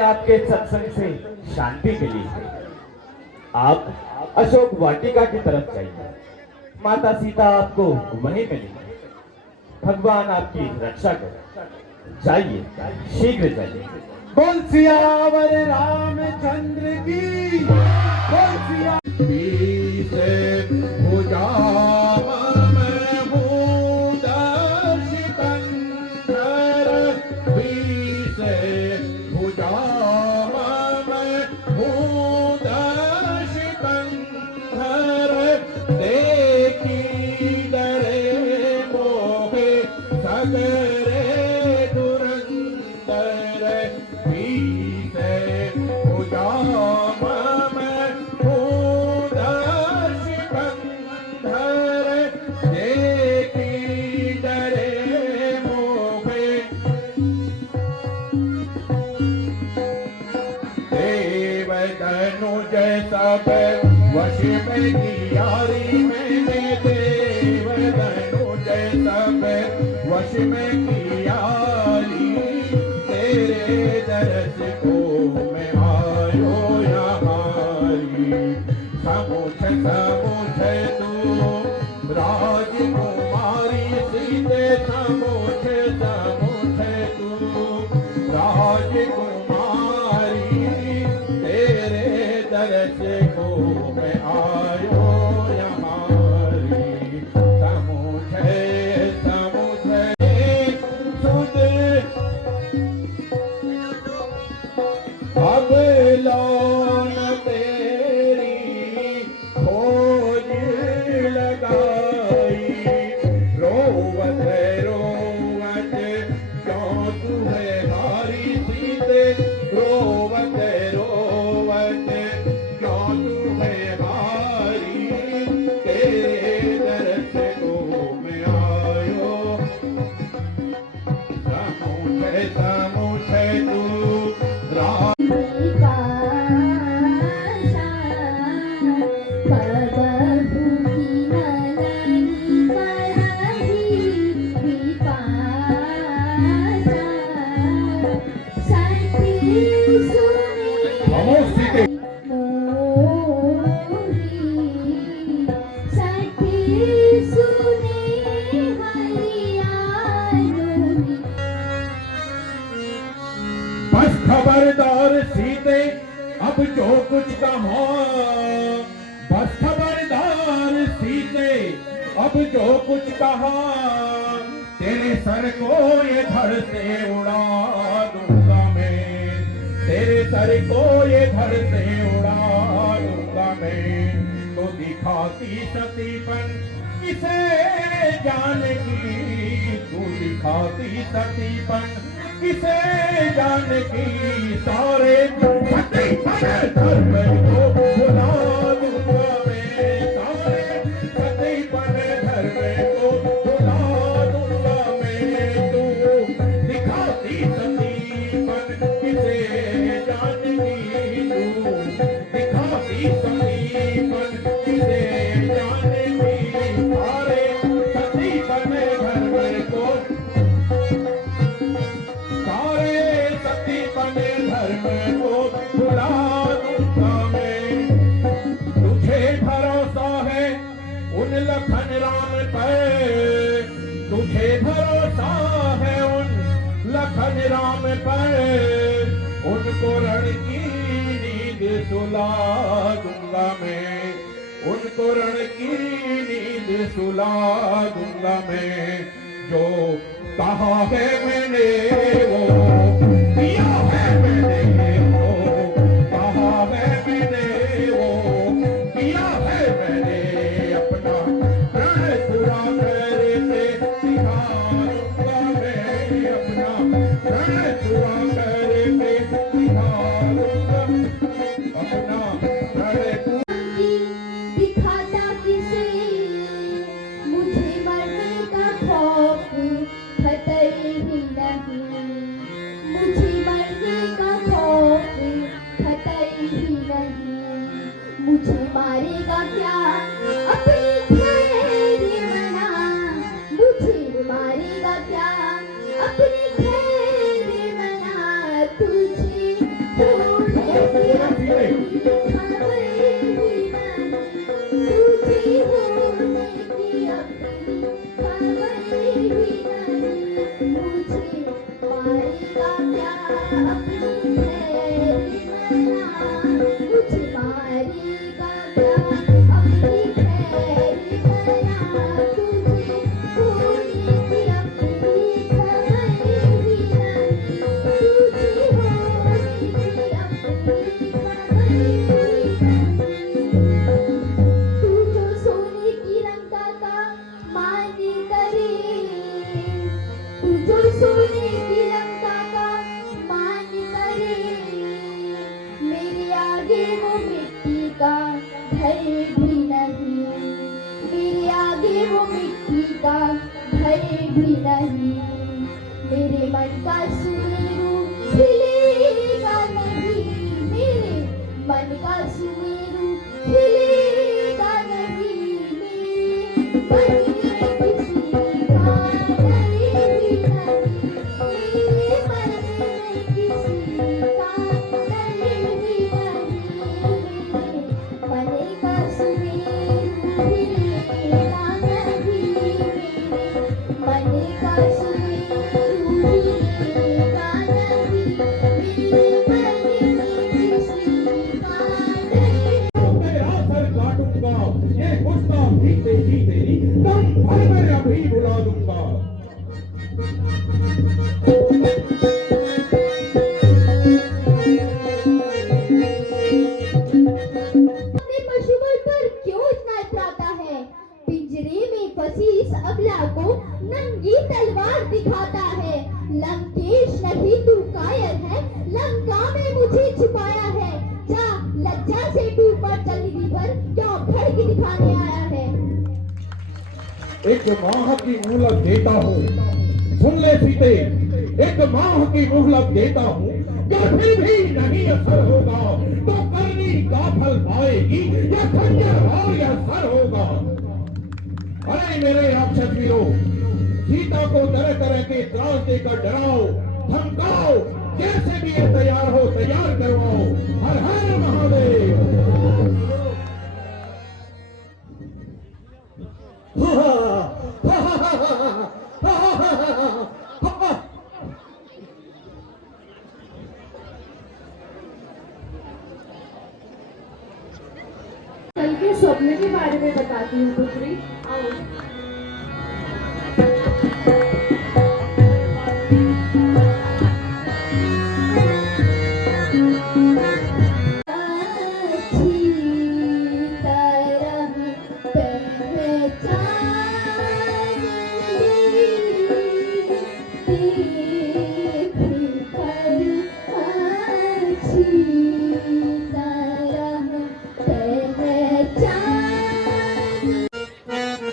आपके सत्संग से शांति मिली है। आप अशोक वाटिका की तरफ जाइए, माता सीता आपको वहीं मिलेंगे। भगवान आपकी रक्षा करें। जाइए, शीघ्र जाइए। बोल सियावर रामचंद्र की, बोल सिया सब वश में कियारी मैंने देव धनुज सब वश में कियारी, तेरे दरस को मैं आयो यहारी। समुझ समुझ तू राजकुमारी सीते, समुझ समुझ तू राजकुमारी, दरस को मैं आयो यहारी। समुझे समुझे सुध अब लौन तेरी खोज लगाई। रोवत रोवत क्यों तू है हारी सीते, रोवत रोवत बस खबरदार सीते अब जो कुछ कहा, बस खबरदार सीते अब जो कुछ कहा, तेरे सर को ये धड़ से उड़ा दूंगा मैं, तेरे सर को ये धड़ से उड़ा दूंगा मैं। तो दिखाती सतीपन किसे जाने की, तू दिखाती सतीपन किसे जाने की, सारे धर्म को भुला दूंगा मैं, सारे सतीपन धर्म को भुला दूंगा मैं। तू दिखाती सतीपन किसे जाने की, तू दिखाती सतीपन किसे जाने की, सारे सतीपन धर्म को, धर्म को भुला दूंगा मैं। तुझे भरोसा है उन लखन राम पर, तुझे भरोसा है उन लखन राम पर, उनको रण की नींद सुला दूंगा मैं, उनको रण की नींद सुला दूंगा मैं। जो कहा है मैंने वो किया है मैंने, वो कहा है मैंने वो किया है मैंने। अपना प्रण पूरा करके दिखा दूंगा मैं, अपना प्रण पूरा करके दिखा दूंगा, अपना प्रण दिखाता किसे मुझे मरने का खौफ, खतर ही नहीं सोने की लंका का मान करे, मेरे आगे वो मिट्टी का घर भी नहीं, मेरे आगे वो मिट्टी का घर भी नहीं, मेरे मन का सुमेरु हिलेगा नहीं, मेरे मन का सुमेरु हिलेगा नहीं, मेरे मन में किसी का डर भी नहीं, मेरे मन में किसी का डर भी नहीं, मेरे मन का सुमेरु हिलेगा नहीं, मेरे मन का सुमेरु हिलेगा नहीं, मेरे मन में किसी का डर तेरा सर काटूंगा, ये गुस्सा भीते ही तेरी दम भर में अभी बुला दूंगा। अपने पशुबल पर क्यों इतना इतराता है? पिंजरे में फंसी इस अबला को नंगी तलवार दिखाता है। लंकेश नहीं तू कायर है, लंका में मुझे छुपाया है। जा लज्जा से तू पर चल निधि पर, क्या भड़क दिखाने आया है? एक माह की मोहलत देता हूँ, सुन ले सीते, एक माह की मोहलत देता हूँ, क्या फिर भी नहीं असर होगा तो करनी का फल पाएगी, या खंजर और या सर होगा। अरे मेरे राक्षस वीरों, सीता को तरह तरह के त्रास देकर डराओ, धमकाओ, जैसे भी ये तैयार हो तैयार करवाओ। हर हर महादेव। कल के स्वप्न के बारे में बताती हूँ पुत्री, आओ।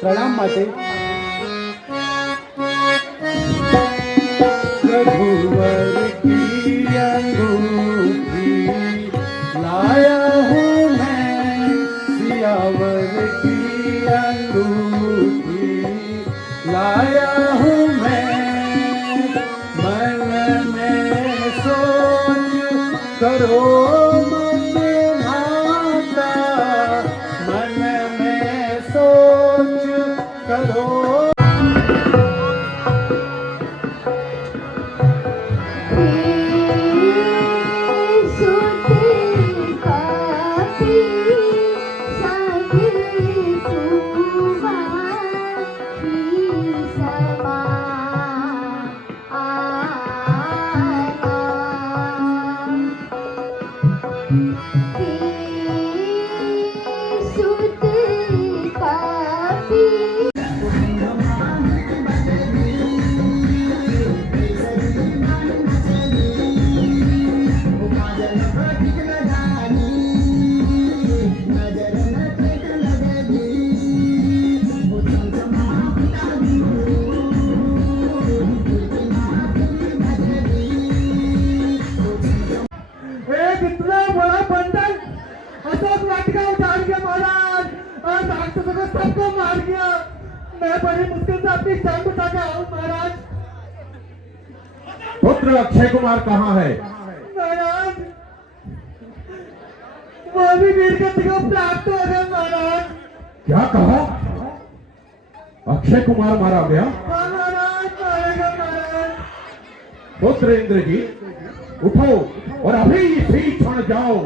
प्रणाम माते। रघुवर की अंगूठी लाया हूँ मैं, सियावर की अंगूठी लाया हूँ मैं। मन में सोच करो मत भाता, मन में सोच करो। इतना बड़ा बंडल अशोक वाटिका उतार गया महाराज, और राक्षसों को सबको मार गया। मैं बड़ी मुश्किल से अपनी जान बचा के आऊं महाराज। पुत्र अक्षय कुमार कहाँ है? महाराज वो भी वीर गति को प्राप्त हो गए महाराज। क्या कहा? अक्षय कुमार मारा गया? हाँ महाराज, मारेगा महाराज। पुत्र इंद्रजीत, उठो और अभी इसी क्षण जाओ,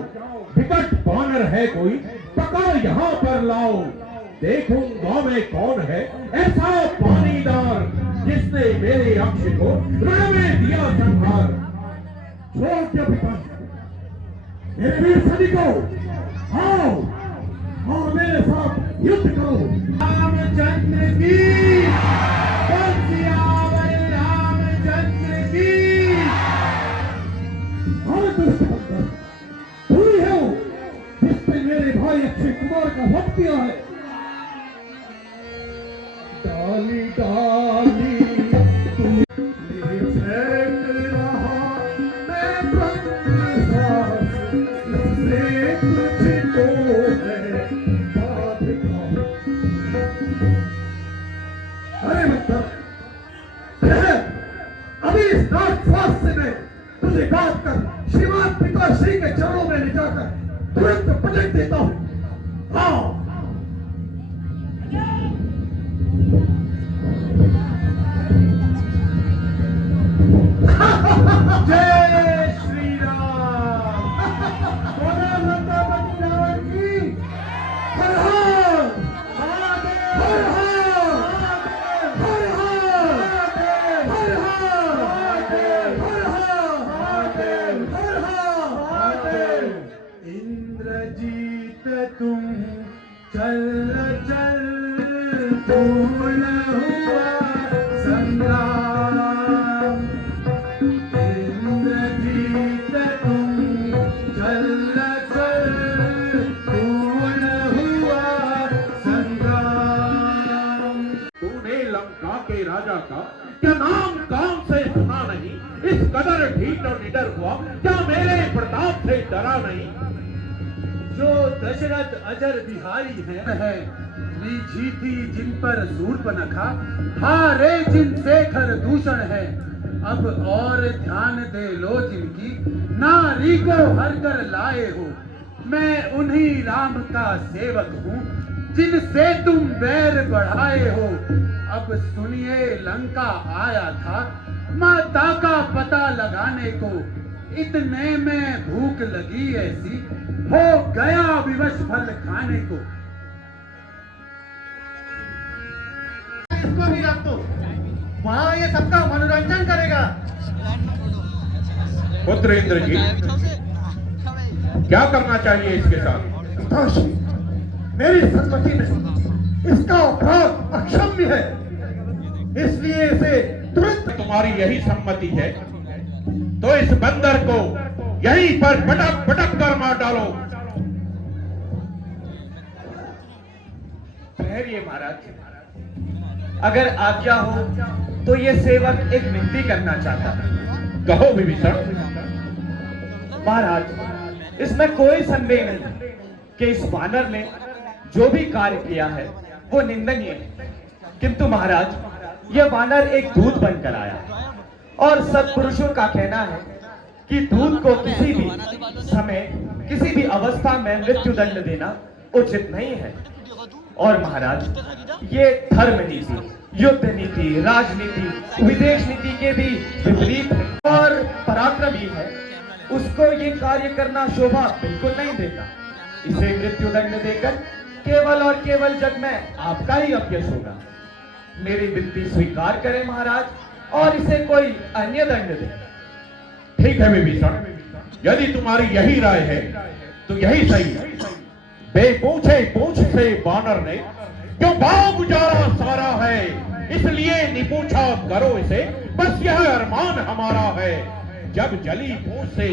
विकट बानर है कोई, पकड़ यहाँ पर लाओ। देखूंगा मैं कौन है ऐसा पानीदार, जिसने मेरे अक्ष को रण में दिया संहार। छोड़ क्या पिता, मेरे वीर सैनिकों, आओ और मेरे साथ युद्ध करो। रामचंद्र की, सियावर रामचंद्र की। हाँ दुष्ट बंदर, तू ही है जिसने मेरे भाई अक्षय कुमार का वध किया है। डाली डाली तुमने फेंक रहा मैं बंदिशास, इससे तुझको है बाधिका। अरे मतलब अभी इस राक्षस से मैं तुझे काट कर श्रीमान पिताश्री के चरणों में ले जाकर तुरंत पलट देता हूँ। हाँ जय श्री राम। बोलो माता रावण की हर हर हर हर हर हर हर हर। इंद्रजीत तुम चल चल पूर्ण हुआ संग्राम। इंद्रजीत तुम चल चल पूर्ण हुआ संग्राम। तूने लंका के राजा का क्या नाम काम से सुना नहीं? इस कदर ढीठ और निडर हुआ क्या मेरे प्रताप से डरा नहीं? जो दशरथ अजर बिहारी है जीती जिन पर सूर्पनखा, हारे जिन शेखर दूषण है। अब और ध्यान दे लो जिनकी, नारी को हर कर लाए हो। मैं उन्हीं राम का सेवक हूँ जिनसे तुम बैर बढ़ाए हो। अब सुनिए लंका आया था माता का पता लगाने को, इतने में भूख लगी ऐसी हो गया विवश फल खाने को। इसको भी रख दो, वहां ये सबका मनोरंजन करेगा। पुत्र इंद्रजीत, क्या करना चाहिए इसके साथ? पिताश्री, मेरी सम्मति में इसका अपराध अक्षम्य है, इसलिए इसे तुरंत। तुम्हारी यही सम्मति है तो इस बंदर को यहीं पर पटक पटक कर मार डालो। ठहरिए महाराज, अगर आज्ञा हो तो ये सेवक एक विनती करना चाहता है। कहो विभीषण। महाराज, इसमें कोई संदेह नहीं कि इस वानर ने जो भी कार्य किया है वो निंदनीय है, किंतु महाराज यह वानर एक दूत बनकर आया और सत्पुरुषों का कहना है कि दूत को किसी भी समय किसी भी अवस्था में मृत्यु दंड देना उचित नहीं है। और महाराज ये धर्म नीति, युद्ध नीति, राजनीति, विदेश नीति के भी विपरीत है और पराक्रमी है, उसको ये कार्य करना शोभा बिल्कुल नहीं देता। इसे मृत्यु दंड देकर केवल और केवल जग में आपका ही अपयश होगा। मेरी विनती स्वीकार करें महाराज और इसे कोई अन्य दंड दे। ठीक है विभीषण, यदि तुम्हारी यही राय है तो यही सही है। बेपूछे पूछ से बानर ने क्यों भाव गुजारा सारा है, इसलिए निपूछा करो इसे, बस यह अरमान हमारा है। जब जली पूछ से